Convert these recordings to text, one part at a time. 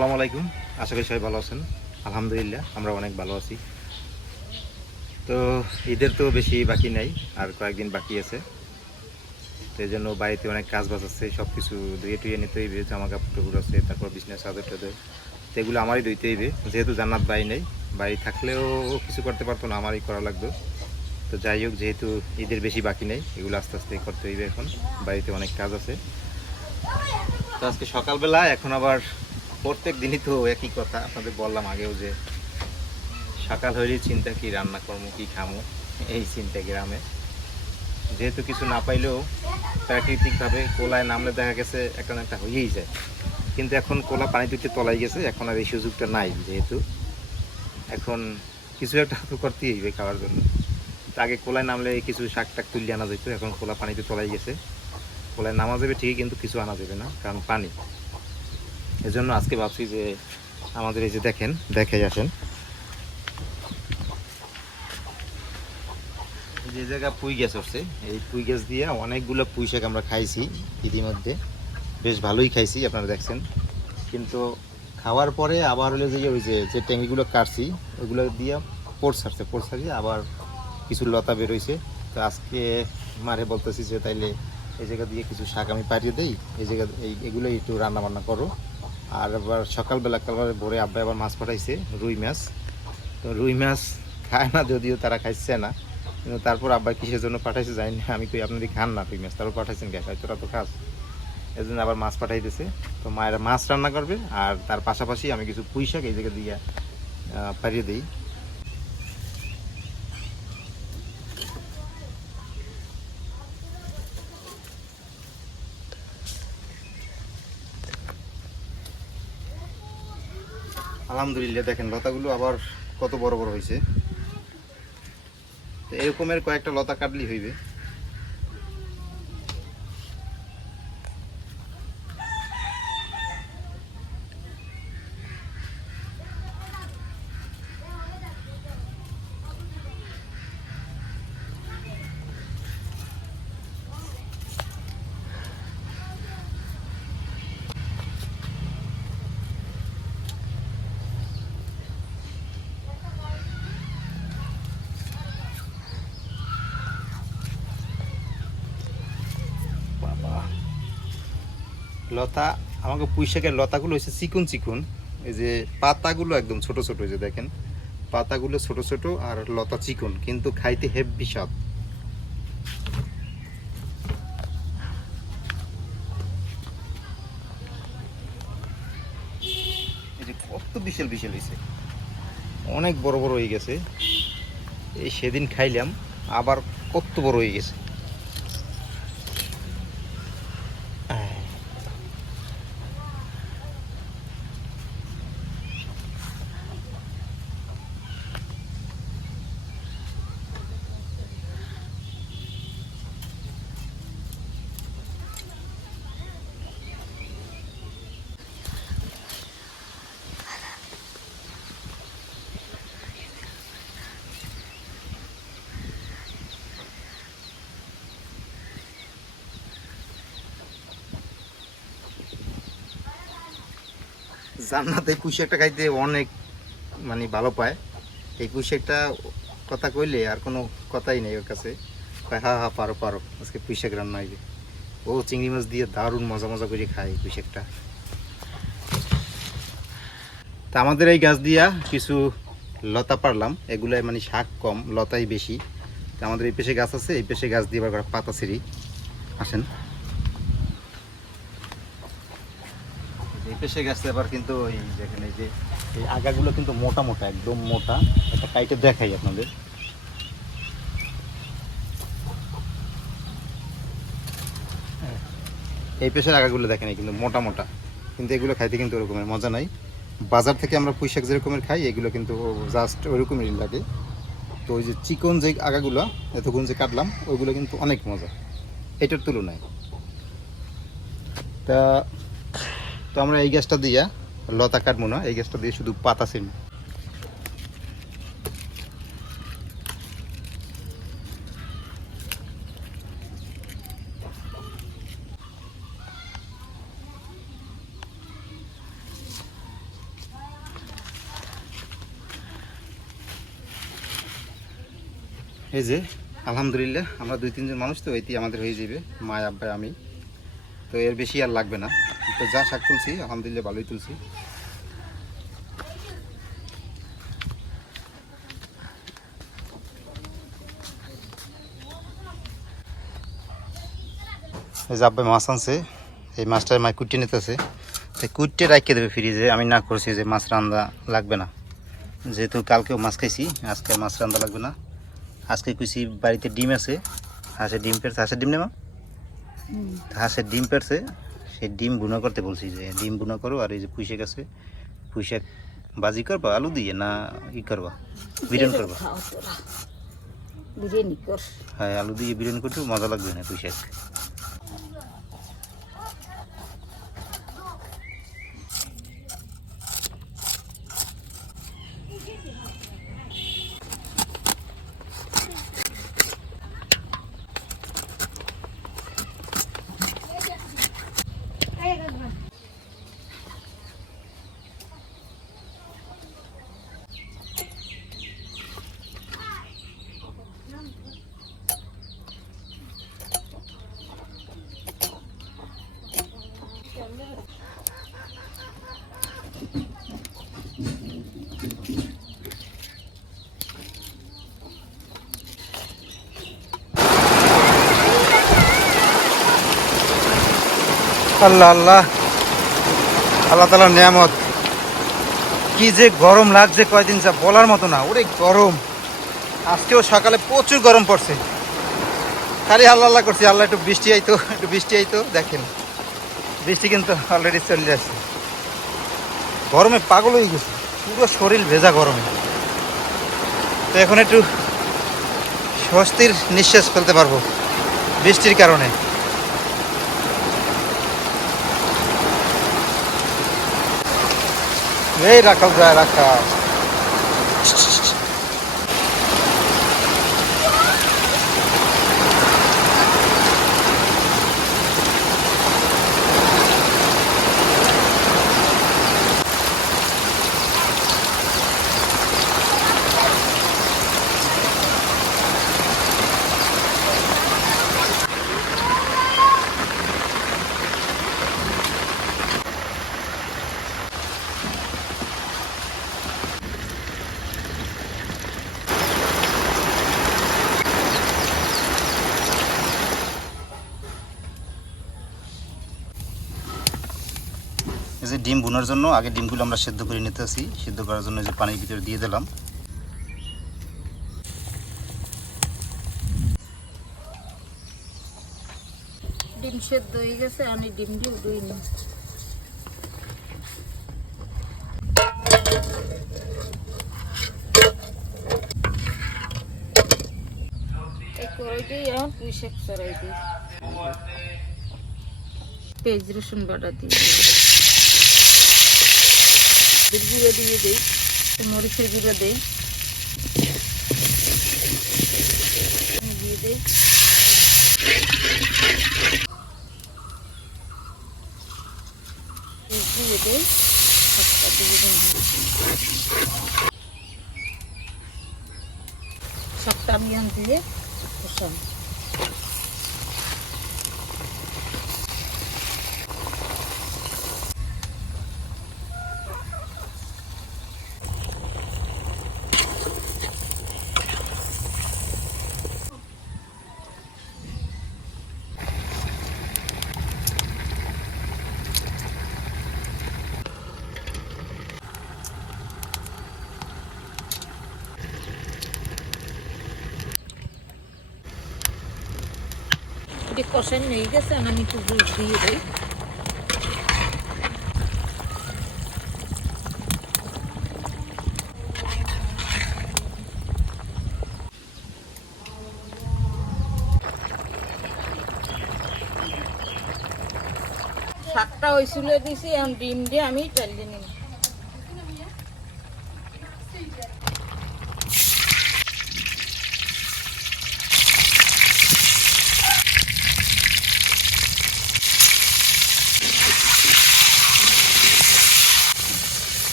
আসসালামু আলাইকুম। আশা করি সবাই ভালো আছেন। আলহামদুলিল্লাহ আমরা অনেক ভালো আছি। তো ঈদের তো বেশি বাকি নাই, আর কয়েকদিন বাকি আছে। তো এই জন্য বাড়িতে অনেক কাজ বাজ আছে, সব কিছু ধুয়ে টুয়ে নিতে হইবে। জামা কাপড় টুকুর আছে, তারপর বিছনা চাদর টাদর, তো এগুলো আমারই ধুইতে হইবে। যেহেতু জান্নাত বাড়ি নেই, বাড়ি থাকলেও কিছু করতে পারতো না, আমারই করা লাগবে। তো যাই হোক, যেহেতু ঈদের বেশি বাকি নেই, এগুলো আস্তে আস্তে করতে হইবে। এখন বাড়িতে অনেক কাজ আছে। তো আজকে সকালবেলা এখন আবার প্রত্যেক দিনই তো একই কথা আপনাদের বললাম আগেও, যে সকাল হইলেই চিন্তা কি রান্না করবো, কি খামো, এই চিন্তা গ্রামে। যেহেতু কিছু না পাইলেও প্রাকৃতিকভাবে কোলায় নামলে দেখা গেছে একটা না একটা হয়েই যায়। কিন্তু এখন কোলা পানি তুলতে তলাই গেছে, এখন আর এই সুযোগটা নাই। যেহেতু এখন কিছু একটা তো করতেই হইবে খাওয়ার জন্য। আগে কোলায় নামলে কিছু শাক টাক তুলে আনা যেত, এখন কোলা পানিতে তলাই গেছে। কোলায় নামা যাবে ঠিকই, কিন্তু কিছু আনা যাবে না, কারণ পানি। এজন্য আজকে ভাবছি যে আমাদের এই যে দেখেন, দেখাই আসেন, যে জায়গা পুঁই গাছ হচ্ছে, এই পুঁই গাছ দিয়ে অনেকগুলো পুঁই শাক আমরা খাইছি ইতিমধ্যে, বেশ ভালোই খাইছি, আপনারা দেখছেন। কিন্তু খাওয়ার পরে আবার হলো যে ওই যে ট্যাঙ্গিগুলো কাটছি, ওইগুলো দিয়ে পোড় ছাড়িয়ে আবার কিছু লতা বেরোইছে। তো আজকে মারে বলতেছি যে তাইলে এই জায়গা দিয়ে কিছু শাক আমি পাঠিয়ে দেই, এই জায়গা এগুলোই একটু রান্না বান্না করো। আর আবার সকালবেলা ভোরে আব্বা আবার মাছ পাঠাইছে, রুই মাছ। তো রুই মাছ খায় না, যদিও তারা খাইছে না, কিন্তু তারপর আব্বা কিসের জন্য পাঠাইছে জানি না। আমি কই আপনাদের খান না রুই মাছ, তারপর পাঠাইছেন কে, তোরা তো খাস। এই জন্য আবার মাছ পাঠাইতেছে। তো মায়েরা মাছ রান্না করবে, আর তার পাশাপাশি আমি কিছু পুঁই শাক এই জায়গা দিয়ে পাঠিয়ে দিই। আলহামদুলিল্লাহ, দেখেন লতাগুলো আবার কত বড় বড় হয়েছে। তো এরকমের কয়েকটা লতা কাটলেই হইবে। বাবা, লতা, আমাকে পুঁই শাকের লতাগুলো হয়েছে চিকুন চিকুন। এই যে পাতাগুলো একদম ছোট ছোট, এই যে দেখেন পাতাগুলো ছোট ছোট, আর লতা চিকুন, কিন্তু খাইতে হেব্বি স্বাদ। এই যে কত বিশাল বিশাল হয়েছে, অনেক বড় বড় হয়ে গেছে। এই সেদিন খাইলাম, আবার কত বড় হয়ে গেছে। জান্নাতে পুঁই শাকটা খাইতে অনেক মানে ভালো পায়। এই পুঁই শাকটা কথা কইলে আর কোনো কথাই নেই ওর কাছে। কয় হা হা, পারো পারো, আজকে পুঁই শাক রান্না হইবে। ও চিংড়ি মাছ দিয়ে দারুণ মজা মজা করে খায় পুঁই শাকটা। তা আমাদের এই গাছ দিয়া কিছু লতা পারলাম, এগুলাই মানে শাক কম, লতাই বেশি। তা আমাদের এই পেশে গাছ আছে, এই পেশে গাছ দিয়ে এবার পাতা ছিঁড়ি, আসেন। এই পেশে গাছটা এবার কিন্তু এই যেখানে যে এই আগাগুলো কিন্তু মোটা মোটা, একদম মোটা। একটা কাইটে দেখাই আপনাদের। এই পেশার আগাগুলো দেখেন, কিন্তু মোটা মোটা, কিন্তু এগুলো খাইতে কিন্তু ওরকমের মজা নাই। বাজার থেকে আমরা পুঁই শাক যেরকমের খাই, এগুলো কিন্তু জাস্ট ওইরকমেরই লাগে। তো ওই যে চিকন যে আগাগুলো এতক্ষণ যে কাটলাম, ওইগুলো কিন্তু অনেক মজা এটার তুলনায়। তা তো আমরা এই গ্যাসটা দিয়া লতা কাটবো না, এই গ্যাসটা দিয়ে শুধু পাতা ছিঁড়ব। এই যে আলহামদুলিল্লাহ আমরা 2-3 জন মানুষ তো এটি আমাদের হয়ে যাবে, মা আব্বা আমি, তো এর বেশি আর লাগবে না। তো যা শাক তুলছি আলহামদুলিল্লাহ ভালোই তুলছি। এই যে আব্বা মাছ আনছে, এই মাছটা মা কুটে নিতেছে, তাই কুটে রাখিয়ে দেবে ফ্রিজে। আমি না করছি যে মাছ রান্না লাগবে না, যেহেতু কালকেও মাছ খাইছি, আজকে মাছ রান্না লাগবে না। আজকে কুচি বাড়িতে ডিম আছে, হাঁসের ডিম পেড়ছে, হাঁসের ডিম নেই মা, হাঁসের ডিম পেড়ছে, সেই ডিম বুনা করতে বলছি যে ডিম বুনা করো। আর এই যে পুঁইশাক আছে, পুঁইশাক বাজি করবা আলু দিয়ে না ই করবা বিরিয়ানি করবা? বিরিয়ানি কর। হ্যাঁ আলু দিয়ে বিরিয়ানি করতে মজা লাগবে না পুঁইশাক। আল্লাহ আল্লাহ, আল্লাহ তাআলার নিয়ামত। কি যে গরম লাগছে কয়দিন, যা বলার মতো না, ওরে গরম। আজকেও সকালে প্রচুর গরম পড়ছে, খালি আল্লাহ আল্লাহ করছি আল্লাহ একটু বৃষ্টি আইতো, একটু বৃষ্টি আইতো। দেখেন বৃষ্টি কিন্তু অলরেডি চলে আসছে। গরমে পাগল হয়ে গেছে, পুরো শরীর ভেজা গরমে। তো এখন একটু স্বস্তির নিঃশ্বাস ফেলতে পারবো বৃষ্টির কারণে। এই রাখাল যায় রাখাল। এই যে ডিম ভুনার জন্য আগে ডিমগুলো আমরা সেদ্ধ করে নিতেছি, সেদ্ধ করার জন্য যে পানির ভিতরে দিয়ে দিলাম। ডিম সেদ্ধ হয়ে গেছে, আমি ডিম দিয়ে উড়িয়ে নিই। এই কড়াই দিয়ে এখন পুঁইশাক চড়াই দিই, পেঁয়াজ রসুন বাটা দিয়ে গুঁড়ো দিয়ে দিই, মরিচের গুঁড়ো দিই, দিয়ে দিই দিয়ে দিই শাকটা আমি দিয়ে কষাম। কষান হয়ে গেছে, আমি একটু জুস দিয়ে দিই। শাকটা ওই চুলে দিছি, এখন ডিম দিয়ে আমি চালিয়ে নিই।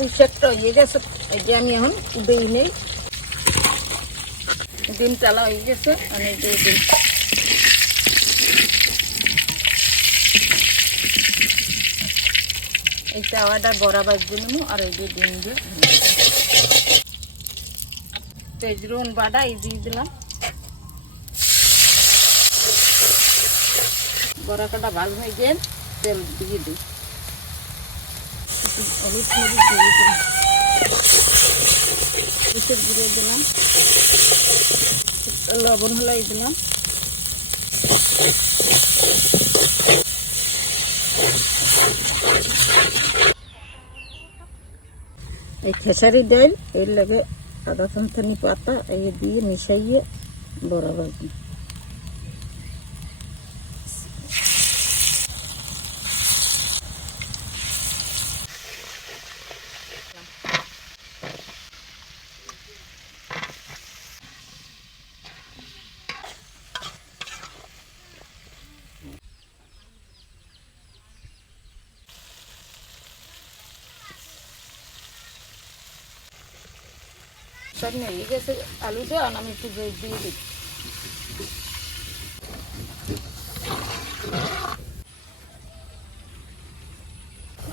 পুঁইশাকটা হয়ে গেছে, এই যে আমি এখন উবেই নেই। ডিম চালা হয়ে গেছে, আমি এই যে ডিম এই চাওয়াটা বড়া বাজতে নেবো, আর এই যে ডিম দিয়ে তেজরুন বাটা এই দিয়ে দিলাম। বড়া কাটা ভাজ হয়ে গেল, তেল দিয়ে দিই, হলুদ মরিচ দিয়ে দিলাম, জিরে দিলাম, লবণ হলাই দিলাম। এই খেসারি ডাল এর লাগে আদা থানথানি পাতা এই দিয়ে মিশাইয়ে বড়া ভাজবো। সব হয়ে গেছে আলুটা, আর আমি একটু জল দিয়ে দিই।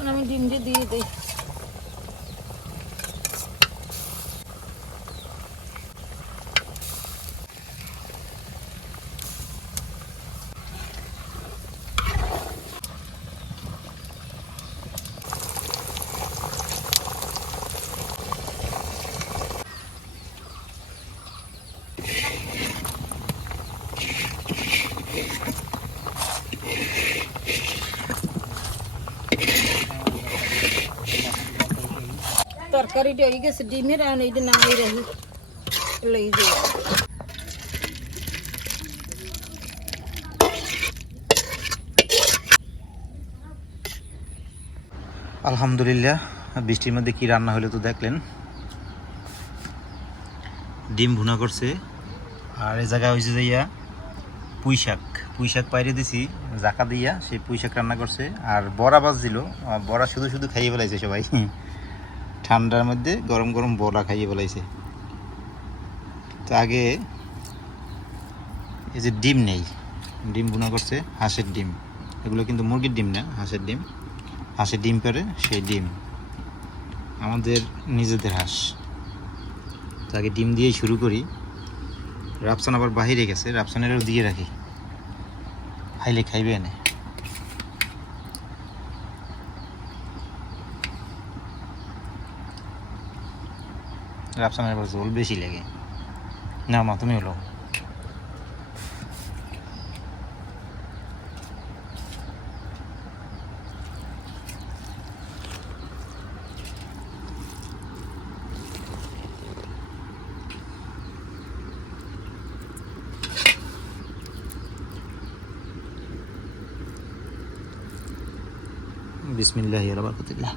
আমি ডিমটা দিয়ে দিই। তরকারিটা হয়ে গেছে ডিমের, আর এইটা নামাই রাখি লই যাই। আলহামদুলিল্লাহ, বৃষ্টির মধ্যে কি রান্না হলো তো দেখলেন। ডিম ভুনা করছে, আর এই জায়গায় হয়েছে যাইয়া পুঁই শাক পাইরে দিছি জাকা দিয়া, সেই পুঁই শাক রান্না করছে। আর বড়া বাজছিল, বড়া শুধু শুধু খাইয়ে ফেলাইছে সবাই। ঠান্ডার মধ্যে গরম গরম বড়া খাইয়ে ফেলাইছে। তো আগে এই যে ডিম নেই, ডিম ভুনা করছে, হাঁসের ডিম। এগুলো কিন্তু মুরগির ডিম না, হাঁসের ডিম। হাঁসের ডিম পারে, সেই ডিম আমাদের নিজেদের হাঁস। তো আগে ডিম দিয়েই শুরু করি। রাফসান আবার বাহিরে গেছে, রাফসানেরও দিয়ে রাখি, খাইলে খাইবে এনে। রাফসানের আবার ঝোল বেশি লাগে না। মা তুমি হলো বিসমিল্লাহ ওয়া বারাকাতুল্লাহ।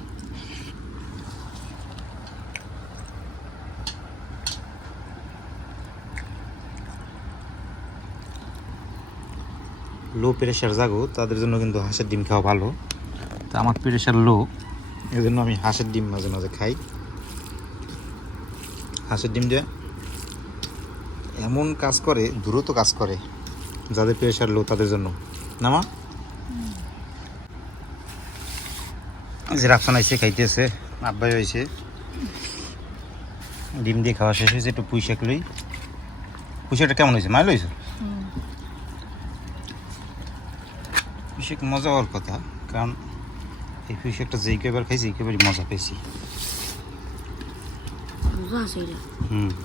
লো প্রেশার জাগো তাদের জন্য কিন্তু হাঁসের ডিম খাওয়া ভালো। তো আমার প্রেশার লো, এই জন্য আমি হাঁসের ডিম মাঝে মাঝে খাই। হাঁসের ডিম দিয়ে এমন কাজ করে, দ্রুত কাজ করে, যাদের প্রেশার লো তাদের জন্য। না মা? যে রাফসান আইসে খাইতেছে, আব্বাই হয়েছে, ডিম দিয়ে খাওয়া শেষ হয়েছে। একটু পুঁই শাক লই। পুঁই শাকটা কেমন হয়েছে? মাই লইছো? পুঁই শাক মজা হওয়ার কথা, কারণ এই পুঁই শাকটা যেই কয়েবার খাইছি একেবারে মজা পেয়েছি।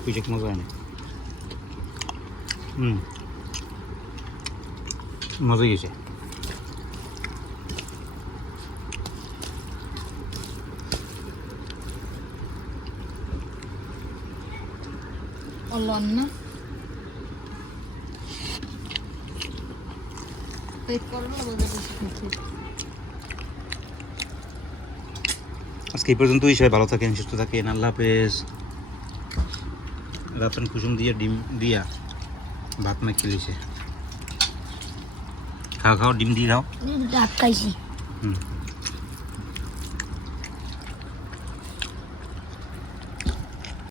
পুঁই শাক মজা হয় না। মজা গেছে। না আজকে এই পর্যন্তই। সবাই ভালো থাকেন, সুস্থ থাকেন, আল্লাহ হাফেজ। রাফসান কুসুম দিয়ে ডিম দিয়া ভাত না খেলিছে। খাও খাও, ডিম দিয়ে খাও। খাইছি।